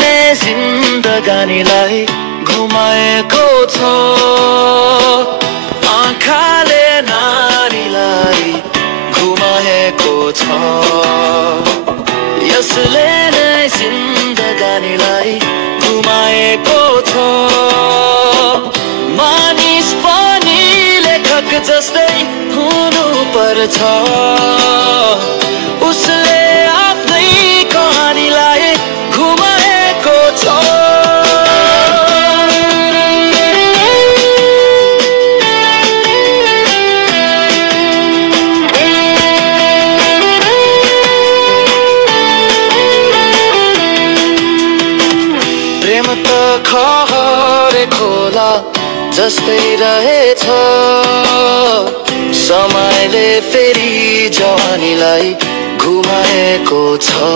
नै जिन्दगानीलाई घुमाएको छ आँखाले नानीलाई घुमाएको छ यसले नै जिन्दगानीलाई घुमाएको छ मानिस पनि लेखक जस्तै हुनु पर्छ उसले आफ्नै कहानीलाई घुमाएको छ प्रेम त खहरे खोला जस्तै रहेछ समयले फेरि जवानीलाई घुमाएको छ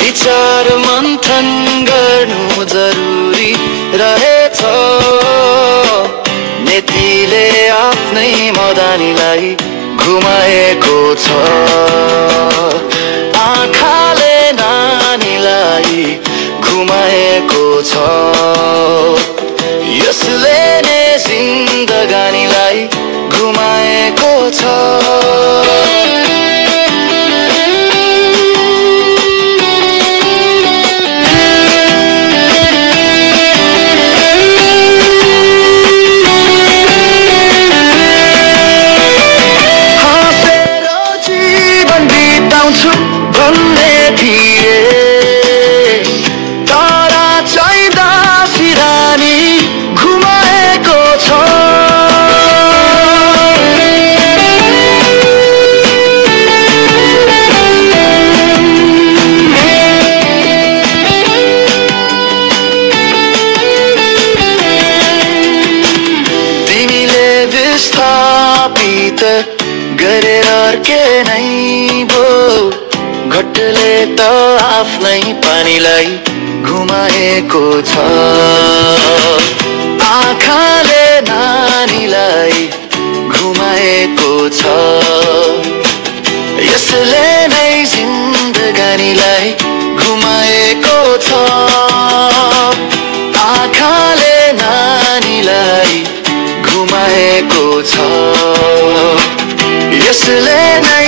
विचार मन्थन गर्नु जरुरी रहेछ नेतिले आफ्नै मदानीलाई घुमाएको छ आँखाले नानीलाई घुमाएको छ यसले नै जिन्दगानीलाई घुमाएको छ हाँसेर जीवन बिताउँछु भन्ने थिए तारा चाहिँ दासी रानी घुमाएको छ तिमीले विस्थापित गरेर अर्के नै भो घटले त आफ्नै पानीलाई घुमाएको छ आँखाले नानीलाई घुमाएको छ यसले नै जिन्दगानीलाई घुमाएको छ आँखाले नानीलाई घुमाएको छ यसले नै